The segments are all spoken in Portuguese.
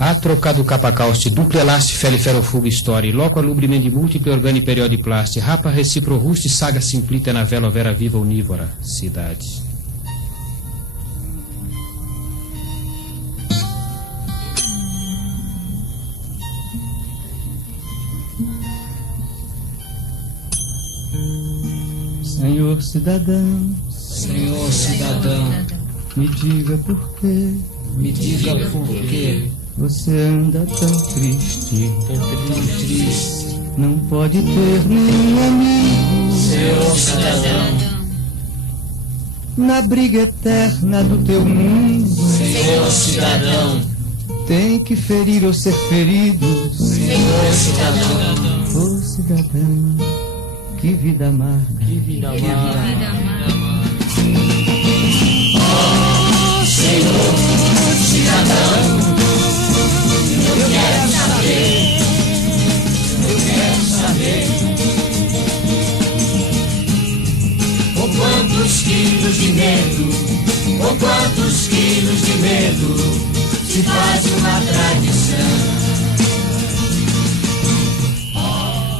A trocado capacauste, duplo elaste, feliferofuga história, loco alubrimente múltiple, organi periodi plaste, rapa reciproruste, saga simplita na vela vera viva unívora, cidade. Senhor cidadão, Senhor cidadão, me diga por quê, me diga por que você anda tão triste, tão triste. não pode ter nenhum amigo. Senhor cidadão, Na briga eterna do teu mundo, Senhor cidadão, tem que ferir ou ser ferido. Senhor cidadão, Ô cidadão, que vida amarga, que vida amarga. Senhor cidadão, eu quero saber por quantos quilos de medo, por quantos quilos de medo se faz uma tradição.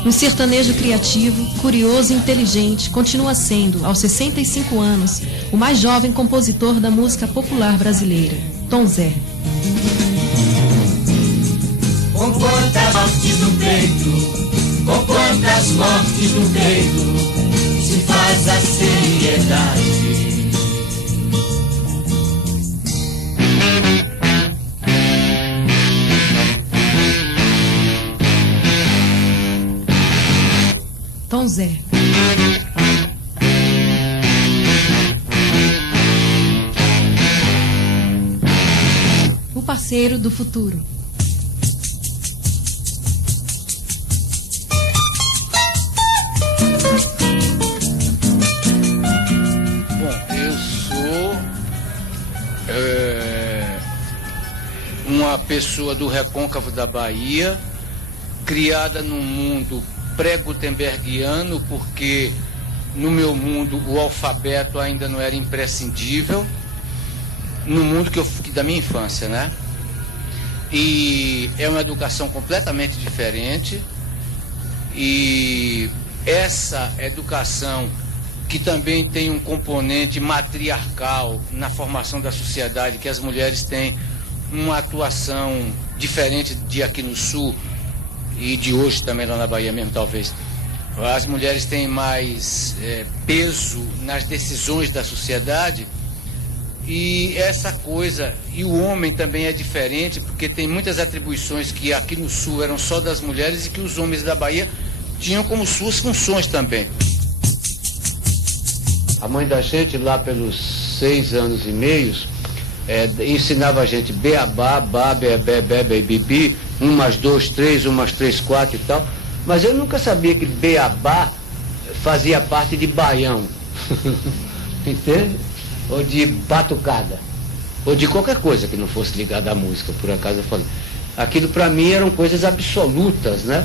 Um sertanejo criativo, curioso e inteligente, continua sendo, aos 65 anos, o mais jovem compositor da música popular brasileira, Tom Zé. Com quantas mortes no peito, com quantas mortes no peito se faz a seriedade. Tom Zé. O parceiro do futuro. Bom, eu sou uma pessoa do recôncavo da Bahia, criada num mundo pré-gutenbergiano, porque no meu mundo o alfabeto ainda não era imprescindível, no mundo que da minha infância, né? E é uma educação completamente diferente, e essa educação que também tem um componente matriarcal na formação da sociedade, que as mulheres têm uma atuação diferente de aqui no Sul, e de hoje também lá na Bahia mesmo, talvez. As mulheres têm mais peso nas decisões da sociedade, e essa coisa, e o homem também é diferente, porque tem muitas atribuições que aqui no Sul eram só das mulheres e que os homens da Bahia tinham como suas funções também. A mãe da gente, lá pelos 6 anos e meio, ensinava a gente beabá, bá, bebê, bebe, bibi, 1 mais 2, 3, 1 mais 3, 4 e tal. Mas eu nunca sabia que beabá fazia parte de baião. Entende? Ou de batucada. Ou de qualquer coisa que não fosse ligada à música, por acaso eu falei. Aquilo para mim eram coisas absolutas, né?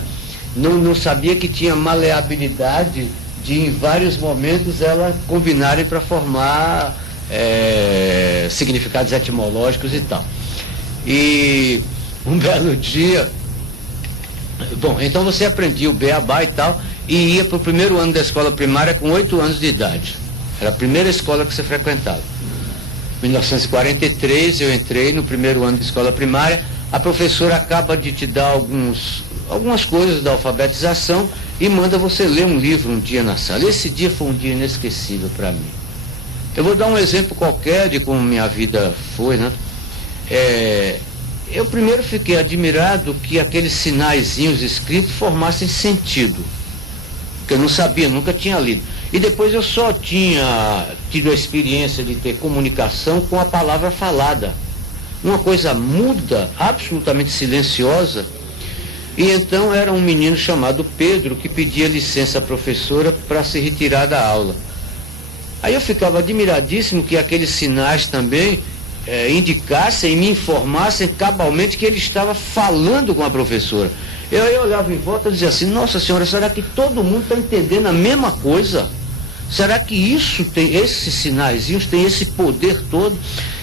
Não sabia que tinha maleabilidade de em vários momentos elas combinarem para formar significados etimológicos e tal. E um belo dia, bom, então você aprendia o beabá e tal, e ia para o primeiro ano da escola primária com 8 anos de idade. Era a primeira escola que você frequentava. Em 1943 eu entrei no primeiro ano de escola primária. A professora acaba de te dar algumas coisas da alfabetização e manda você ler um livro um dia na sala. Esse dia foi um dia inesquecível para mim. Eu vou dar um exemplo qualquer de como minha vida foi, né? Eu primeiro fiquei admirado que aqueles sinaizinhos escritos formassem sentido, porque eu não sabia, nunca tinha lido. E depois eu só tinha tido a experiência de ter comunicação com a palavra falada. Uma coisa muda, absolutamente silenciosa. E então era um menino chamado Pedro que pedia licença à professora para se retirar da aula. Aí eu ficava admiradíssimo que aqueles sinais também indicassem e me informassem cabalmente que ele estava falando com a professora. Eu olhava em volta e dizia assim: nossa senhora, será que todo mundo está entendendo a mesma coisa? Será que esses sinaizinhos têm esse poder todo?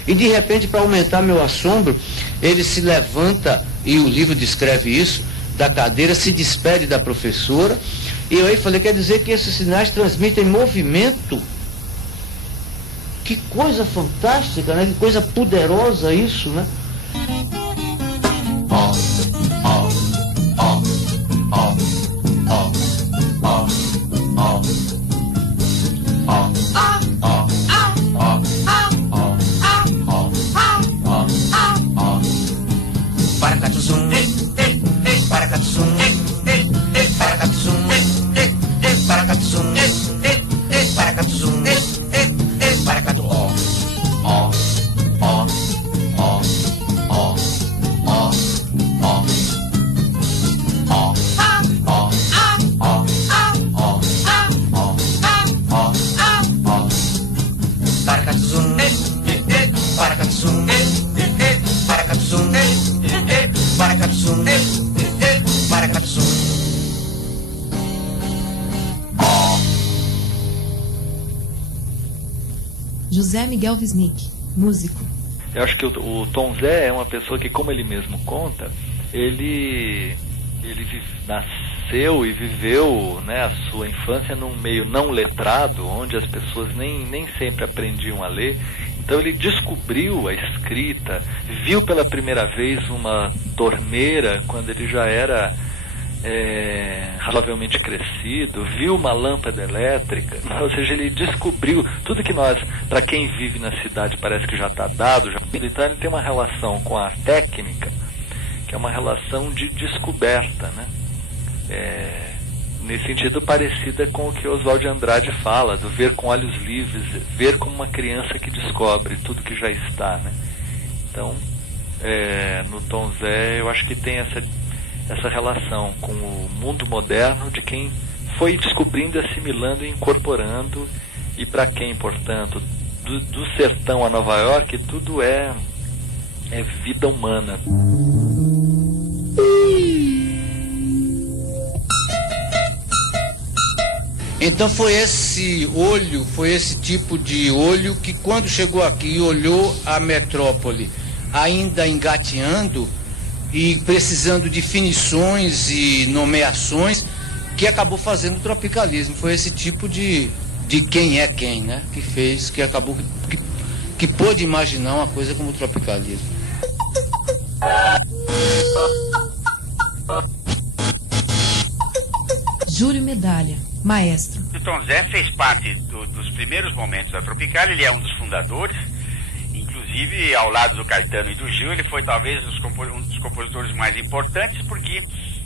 E de repente, para aumentar meu assombro, ele se levanta, e o livro descreve isso, da cadeira, se despede da professora, e eu aí falei, quer dizer que esses sinais transmitem movimento? Que coisa fantástica, né? Que coisa poderosa isso, né? José Miguel Wisnik, músico. Eu acho que o Tom Zé é uma pessoa que, como ele mesmo conta, ele nasceu e viveu, né, a sua infância num meio não letrado, onde as pessoas nem sempre aprendiam a ler. Então ele descobriu a escrita, viu pela primeira vez uma torneira quando ele já era razoavelmente crescido, viu uma lâmpada elétrica, ou seja, ele descobriu tudo que nós, para quem vive na cidade, parece que já está dado, então ele tem uma relação com a técnica, que é uma relação de descoberta, né? Nesse sentido parecida com o que Oswald de Andrade fala, do ver com olhos livres, ver como uma criança que descobre tudo que já está, né? Então, no Tom Zé, eu acho que tem essa relação com o mundo moderno de quem foi descobrindo, assimilando e incorporando, e para quem, portanto, do sertão a Nova York, tudo é vida humana. Então foi esse tipo de olho que, quando chegou aqui e olhou a metrópole ainda engateando e precisando de definições e nomeações, que acabou fazendo o tropicalismo. Foi esse tipo de quem é quem, né? Que fez, que acabou, que pôde imaginar uma coisa como o tropicalismo. Júlio Medalha, maestro. O Tom Zé fez parte dos primeiros momentos da Tropicália, ele é um dos fundadores. Inclusive, ao lado do Caetano e do Gil, ele foi talvez um dos compositores mais importantes, porque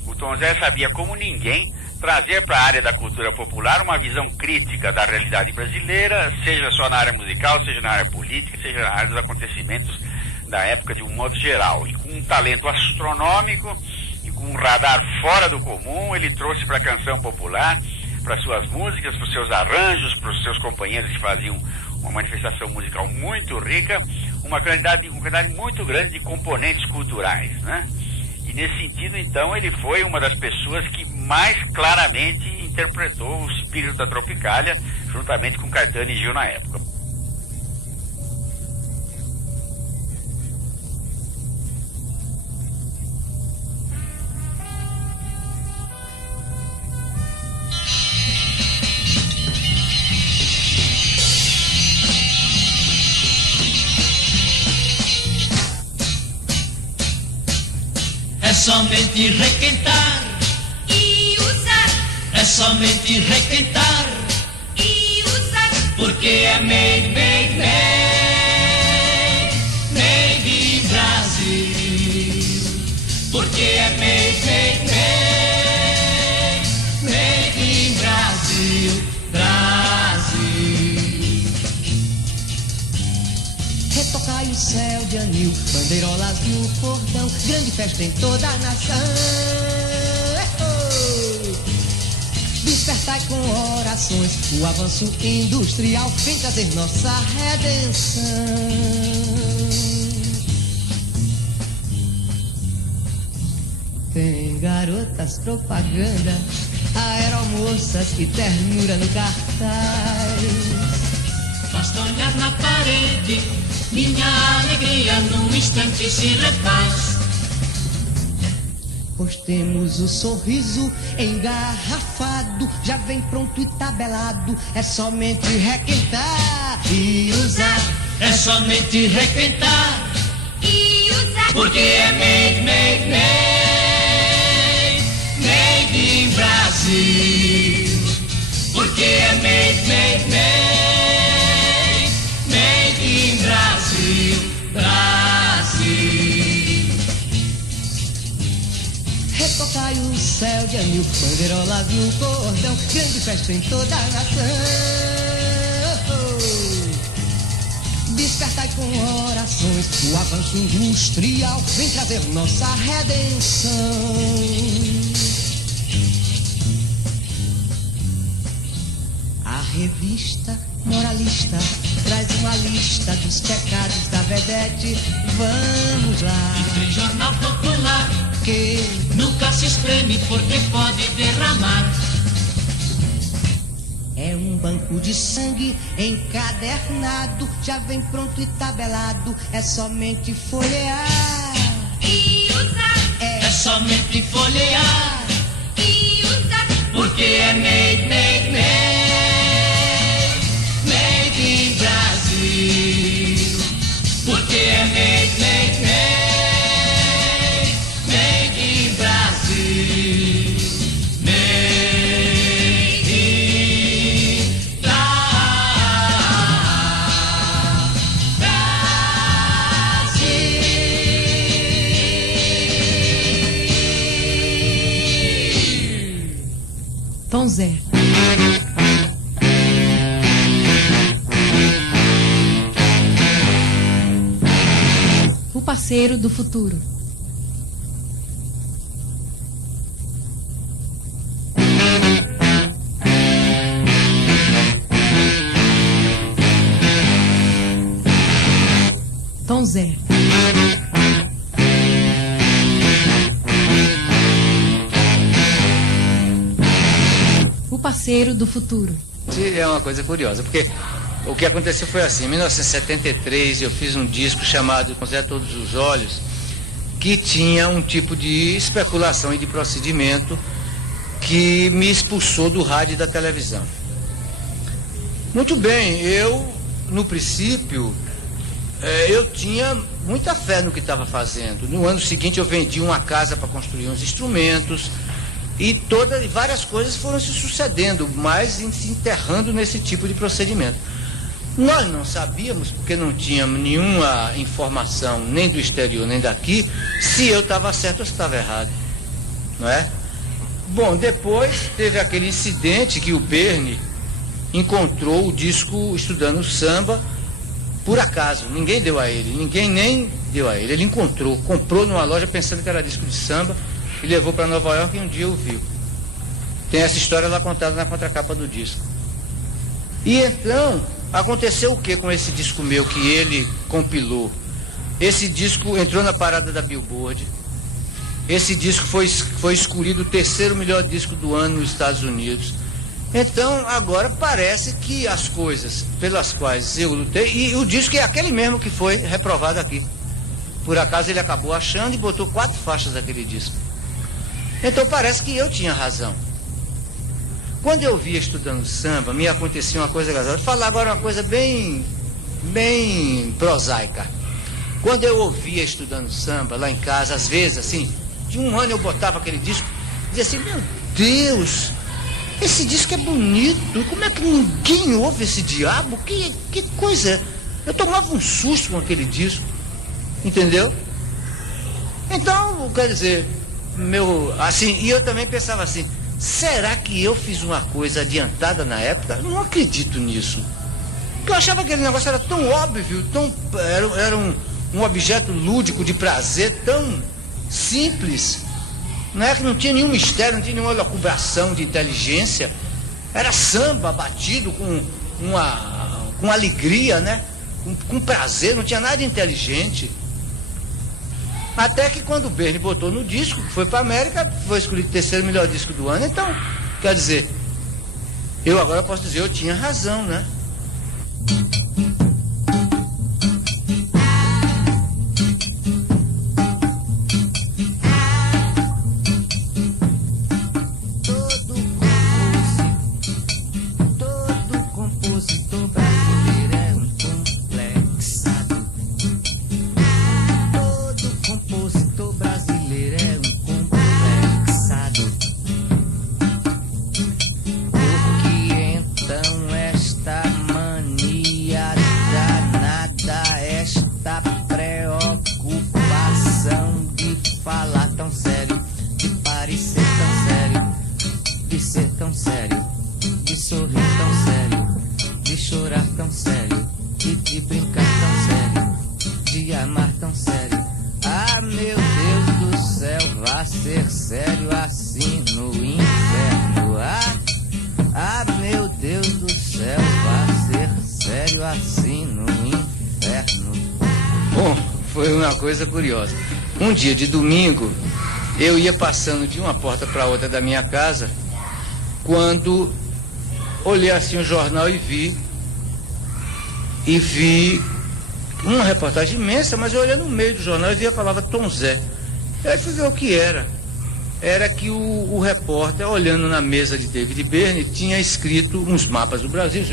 o Tom Zé sabia como ninguém trazer para a área da cultura popular uma visão crítica da realidade brasileira, seja só na área musical, seja na área política, seja na área dos acontecimentos da época de um modo geral. E com um talento astronômico e com um radar fora do comum, ele trouxe para a canção popular, para suas músicas, para os seus arranjos, para os seus companheiros que faziam uma manifestação musical muito rica, uma quantidade muito grande de componentes culturais, né? E nesse sentido, então, ele foi uma das pessoas que mais claramente interpretou o espírito da Tropicália, juntamente com Caetano e Gil na época. É somente requentar e usar, é somente requentar e usar, porque é made in Brasil, porque é made in Brasil, Retocai o céu de anil, bandeirolas no cordão, grande festa em toda a nação. Despertai com orações o avanço industrial, vem trazer nossa redenção. Tem garotas propaganda, aeromoças e ternura no cartaz. Basta olhar na parede, minha alegria num instante. instante se refaz. Pois temos o sorriso engarrafado, já vem pronto e tabelado, é somente requentar e usar. É somente requentar e usar. Porque é made in Brasil. Porque é made in Brasil. Brasil. Retocai o céu de anil, bandeirola no cordão, grande festa em toda a nação. Despertai com orações o avanço industrial, vem trazer nossa redenção. A revista moralista traz uma lista dos pecados da vedete. Vamos lá. E tem jornal popular que nunca se espreme porque pode derramar. É um banco de sangue encadernado, já vem pronto e tabelado, é somente folhear e usar. É somente folhear e usar. Porque é made in Brasil. Porque é made in Brasil. Tom Zé. O parceiro do futuro. Tom Zé. O parceiro do futuro. É uma coisa curiosa, porque o que aconteceu foi assim, em 1973 eu fiz um disco chamado Com Zé Todos os Olhos, que tinha um tipo de especulação e de procedimento que me expulsou do rádio e da televisão. Muito bem, eu, no princípio, eu tinha muita fé no que estava fazendo. No ano seguinte eu vendi uma casa para construir uns instrumentos, e várias coisas foram se sucedendo, mas se enterrando nesse tipo de procedimento. Nós não sabíamos, porque não tínhamos nenhuma informação, nem do exterior, nem daqui, se eu estava certo ou se estava errado. Não é? Bom, depois teve aquele incidente que o Bernie encontrou o disco Estudando Samba, por acaso. Ninguém deu a ele, ninguém nem deu a ele. Ele encontrou, comprou numa loja pensando que era disco de samba, e levou para Nova York e um dia ouviu. Tem essa história lá contada na contracapa do disco. E então, aconteceu o que com esse disco meu que ele compilou? Esse disco entrou na parada da Billboard. Esse disco foi escolhido o terceiro melhor disco do ano nos Estados Unidos. Então, agora parece que as coisas pelas quais eu lutei, e o disco é aquele mesmo que foi reprovado aqui. Por acaso ele acabou achando e botou 4 faixas daquele disco. Então parece que eu tinha razão. Quando eu via Estudando Samba, me acontecia uma coisa engraçada. Vou falar agora uma coisa bem prosaica. Quando eu ouvia Estudando Samba lá em casa, às vezes assim, de um ano eu botava aquele disco, dizia assim, meu Deus, esse disco é bonito, como é que ninguém ouve esse diabo? Que coisa. Eu tomava um susto com aquele disco, entendeu? Então, quer dizer, e eu também pensava assim, será que eu fiz uma coisa adiantada na época? Eu não acredito nisso. Porque eu achava que aquele negócio era tão óbvio, era um objeto lúdico de prazer tão simples, não é, que não tinha nenhum mistério, não tinha nenhuma elucubração de inteligência. Era samba batido com alegria, né? Com prazer, não tinha nada de inteligente. Até que quando o Bernie botou no disco, foi para a América, foi escolhido o terceiro melhor disco do ano. Então, quer dizer, eu agora posso dizer, eu tinha razão, né? falar tão sério. Ah, meu Deus do céu, vá ser sério assim no inferno. Ah, meu Deus do céu, vá ser sério assim no inferno. Bom, foi uma coisa curiosa. Um dia de domingo, eu ia passando de uma porta para outra da minha casa, quando olhei assim o jornal e vi uma reportagem imensa, mas eu olhei no meio do jornal e vi a palavra Tom Zé. Aí fui ver o que era. Era que o repórter, olhando na mesa de David Byrne, tinha escrito uns mapas do Brasil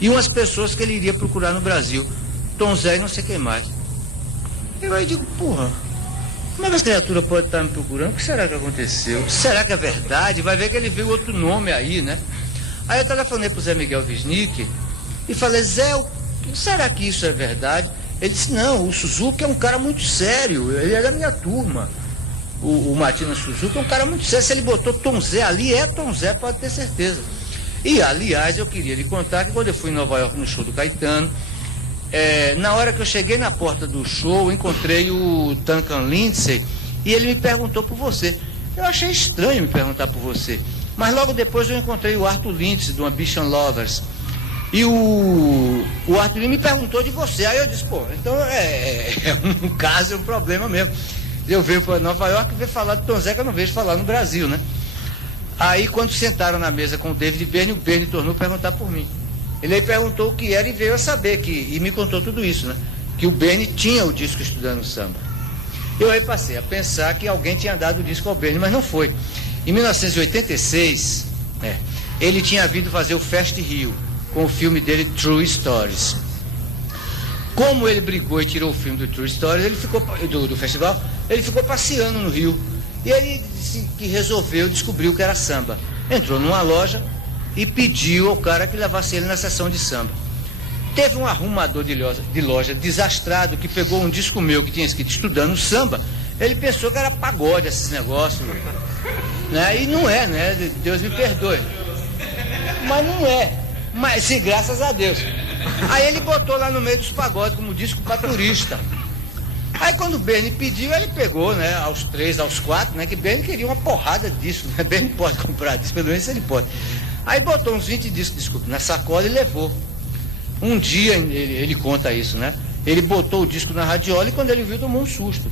e umas pessoas que ele iria procurar no Brasil. Tom Zé e não sei quem mais. Eu aí digo, porra, como é que essa criatura pode estar me procurando? O que será que aconteceu? Será que é verdade? Vai ver que ele viu outro nome aí, né? Aí eu telefonei pro Zé Miguel Wisnik e falei, Zé, será que isso é verdade? Ele disse, não, o Suzuki é um cara muito sério, ele é da minha turma. O Martina Suzuki é um cara muito sério, se ele botou Tom Zé ali, é Tom Zé, pode ter certeza. E, aliás, eu queria lhe contar que quando eu fui em Nova York no show do Caetano, na hora que eu cheguei na porta do show, encontrei o Duncan Lindsay e ele me perguntou por você. Eu achei estranho me perguntar por você, mas logo depois eu encontrei o Arthur Lindsay, do Ambition Lovers. E o Arthur me perguntou de você. Aí eu disse, pô, então é um caso, é um problema mesmo. Eu venho para Nova York e vejo falar de Tom Zé, que eu não vejo falar no Brasil, né? Aí quando sentaram na mesa com o David Byrne, o Byrne tornou a perguntar por mim. Ele aí perguntou o que era e veio a saber, e me contou tudo isso, né? Que o Byrne tinha o disco Estudando Samba. Eu aí passei a pensar que alguém tinha dado o disco ao Byrne, mas não foi. Em 1986, ele tinha vindo fazer o Fest Rio, com o filme dele True Stories. Como ele brigou e tirou o filme do True Stories, ele ficou do festival, ele ficou passeando no Rio. E ele disse que descobriu que era samba. Entrou numa loja e pediu ao cara que levasse ele na sessão de samba. Teve um arrumador de loja desastrado que pegou um disco meu que tinha escrito Estudando Samba. Ele pensou que era pagode esses negócios, né? E não é, né? Deus me perdoe. Mas não é. Mas sim, graças a Deus. Aí ele botou lá no meio dos pagodes como disco para turista. Aí quando o Byrne pediu, ele pegou, né, aos 3, aos 4, né, que Byrne queria uma porrada disso, né, Byrne pode comprar disco, pelo menos ele pode. Aí botou uns 20 discos, desculpa, na sacola e levou. Um dia, ele conta isso, né, ele botou o disco na radiola e quando ele viu, tomou um susto.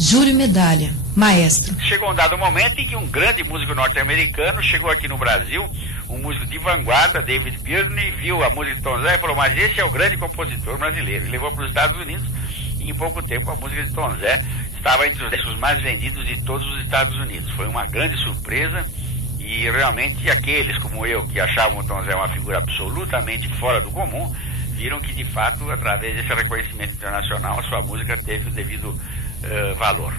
Júlio Medalha, maestro. Chegou um dado momento em que um grande músico norte-americano chegou aqui no Brasil, um músico de vanguarda, David Byrne, viu a música de Tom Zé e falou, mas esse é o grande compositor brasileiro. E levou para os Estados Unidos e em pouco tempo a música de Tom Zé estava entre os discos mais vendidos de todos os Estados Unidos. Foi uma grande surpresa e E realmente aqueles como eu, que achavam o Tom Zé uma figura absolutamente fora do comum, viram que de fato, através desse reconhecimento internacional, a sua música teve o devido valor.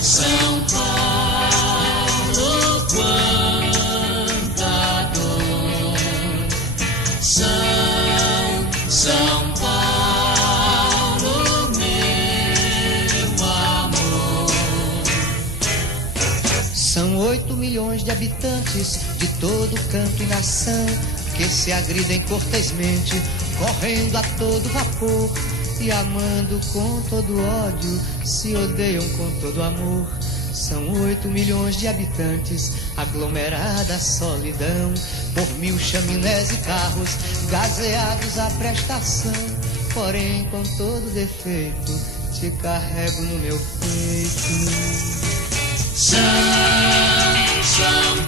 São Paulo, quanta dor. São Paulo, meu amor. São 8 milhões de habitantes de todo canto e nação que se agridem cortesmente, correndo a todo vapor e amando com todo ódio, se odeiam com todo amor. São 8 milhões de habitantes, aglomerada solidão, por 1000 chaminés e carros, gazeados à prestação. Porém, com todo defeito, te carrego no meu peito. São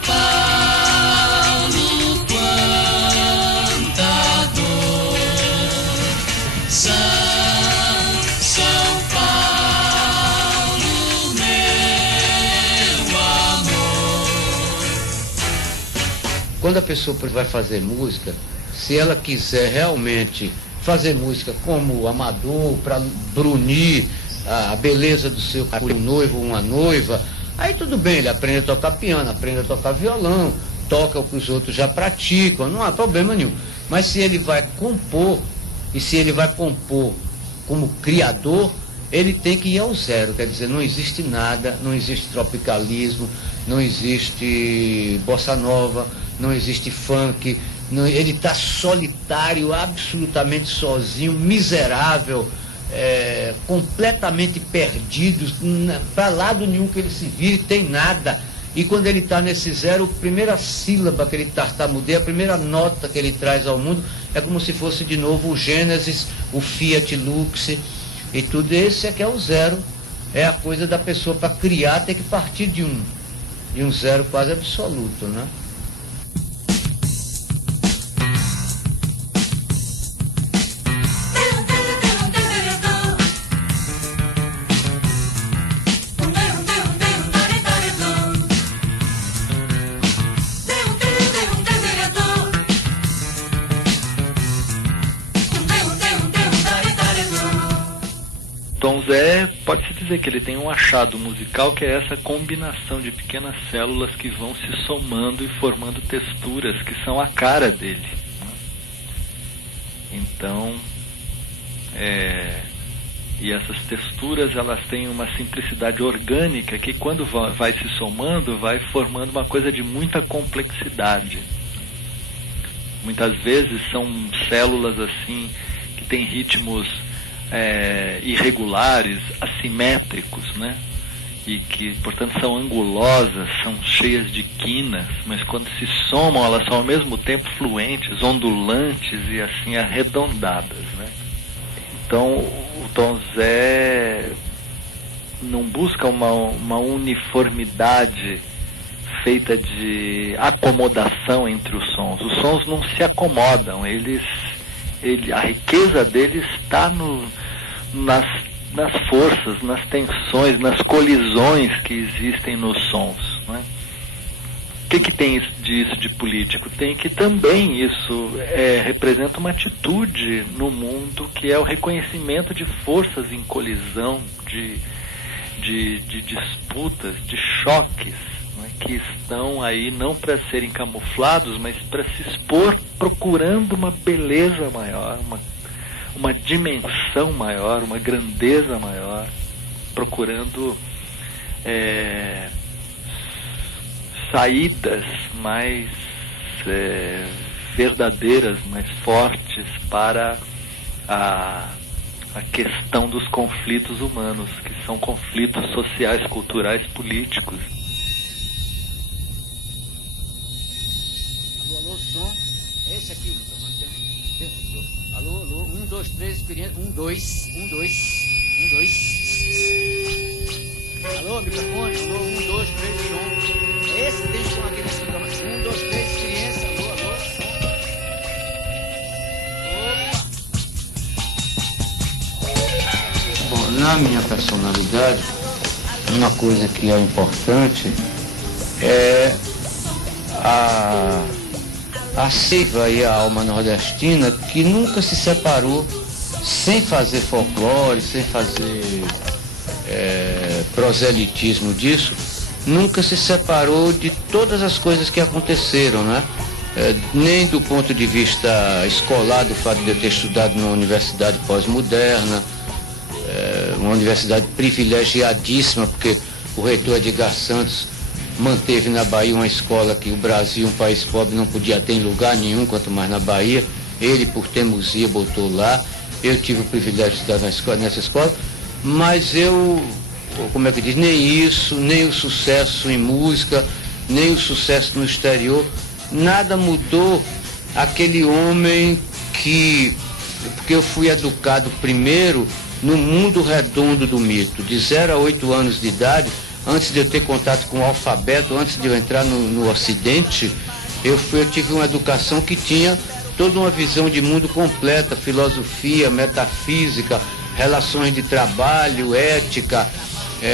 Paulo, quanta dor. São Paulo, meu amor. Quando a pessoa vai fazer música, se ela quiser realmente fazer música como amador, para brunir a beleza do seu noivo ou uma noiva, aí tudo bem, ele aprende a tocar piano, aprende a tocar violão, toca o que os outros já praticam, não há problema nenhum. Mas se ele vai compor, e se ele vai compor como criador, ele tem que ir ao zero, quer dizer, não existe nada, não existe tropicalismo, não existe bossa nova, não existe funk, não, ele está solitário, absolutamente sozinho, miserável, completamente perdido, para lado nenhum que ele se vire, tem nada. E quando ele está nesse zero, a primeira sílaba que ele tartamudeia, a primeira nota que ele traz ao mundo, é como se fosse de novo o Gênesis, o Fiat Lux, e tudo esse é que é o zero. É a coisa da pessoa para criar, tem que partir de um zero quase absoluto, né? Tom Zé, pode-se dizer que ele tem um achado musical que é essa combinação de pequenas células que vão se somando e formando texturas que são a cara dele. Então, e essas texturas, elas têm uma simplicidade orgânica que quando vai se somando, vai formando uma coisa de muita complexidade. Muitas vezes são células assim que têm ritmos irregulares, assimétricos, né? E que, portanto, são angulosas, são cheias de quinas, mas quando se somam, elas são ao mesmo tempo fluentes, ondulantes e assim arredondadas, né? Então, o Tom Zé não busca uma uniformidade feita de acomodação entre os sons. Os sons não se acomodam, a riqueza deles está nas forças, nas tensões, nas colisões que existem nos sons, né? O que tem disso de político? Tem que também isso representa uma atitude no mundo que é o reconhecimento de forças em colisão, de disputas, de choques, que estão aí não para serem camuflados, mas para se expor, procurando uma beleza maior, uma dimensão maior, uma grandeza maior, procurando saídas mais verdadeiras, mais fortes para a questão dos conflitos humanos, que são conflitos sociais, culturais, políticos. Alô, som. É esse aqui, alô? alô. 1, 2, 3, experiência. 1, 2. Alô, microfone. Alô, 1, 2, 3, som. É esse que tem som aqui nesse microfone. 1, 2, 3, experiência. Alô, som. Opa! Bom, na minha personalidade, uma coisa que é importante é a seiva e a alma nordestina, que nunca se separou sem fazer folclore, sem fazer proselitismo disso, nunca se separou de todas as coisas que aconteceram, né? Nem do ponto de vista escolar, do fato de eu ter estudado numa universidade pós-moderna, uma universidade privilegiadíssima, porque o reitor Edgar Santos manteve na Bahia uma escola que o Brasil, um país pobre, não podia ter em lugar nenhum, quanto mais na Bahia. Ele, por teimosia, botou lá. Eu tive o privilégio de estudar nessa escola, mas eu, como é que diz, nem isso, nem o sucesso em música, nem o sucesso no exterior, nada mudou aquele homem porque eu fui educado primeiro no mundo redondo do mito, de 0 a 8 anos de idade. Antes de eu ter contato com o alfabeto, antes de eu entrar no Ocidente, eu tive uma educação que tinha toda uma visão de mundo completa, filosofia, metafísica, relações de trabalho, ética,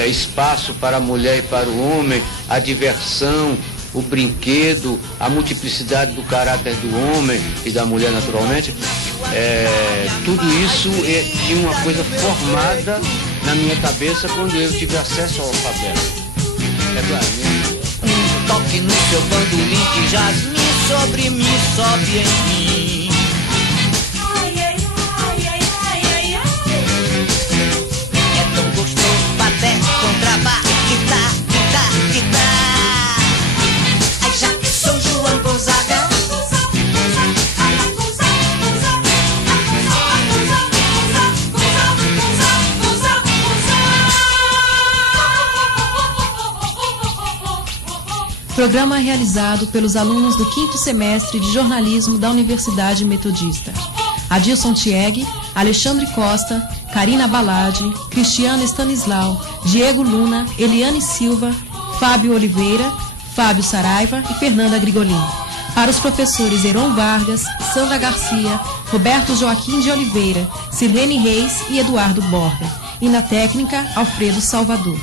espaço para a mulher e para o homem, a diversão, o brinquedo, a multiplicidade do caráter do homem e da mulher, naturalmente. Tudo isso tinha uma coisa formada na minha cabeça quando eu tive acesso ao alfabeto. É claro, né? Um toque no seu bandolim que jasme sobre mim, sobe em mim. É tão gostoso bater contrabaixo, guitarra. Ai, já que São João Gonzaga. Programa realizado pelos alunos do 5º semestre de jornalismo da Universidade Metodista. Adilson Tieg, Alexandre Costa, Karina Baladi, Cristiano Stanislau, Diego Luna, Eliane Silva, Fábio Oliveira, Fábio Saraiva e Fernanda Grigolin. Para os professores Heron Vargas, Sandra Garcia, Roberto Joaquim de Oliveira, Sirlene Reis e Eduardo Borga. E na técnica, Alfredo Salvador.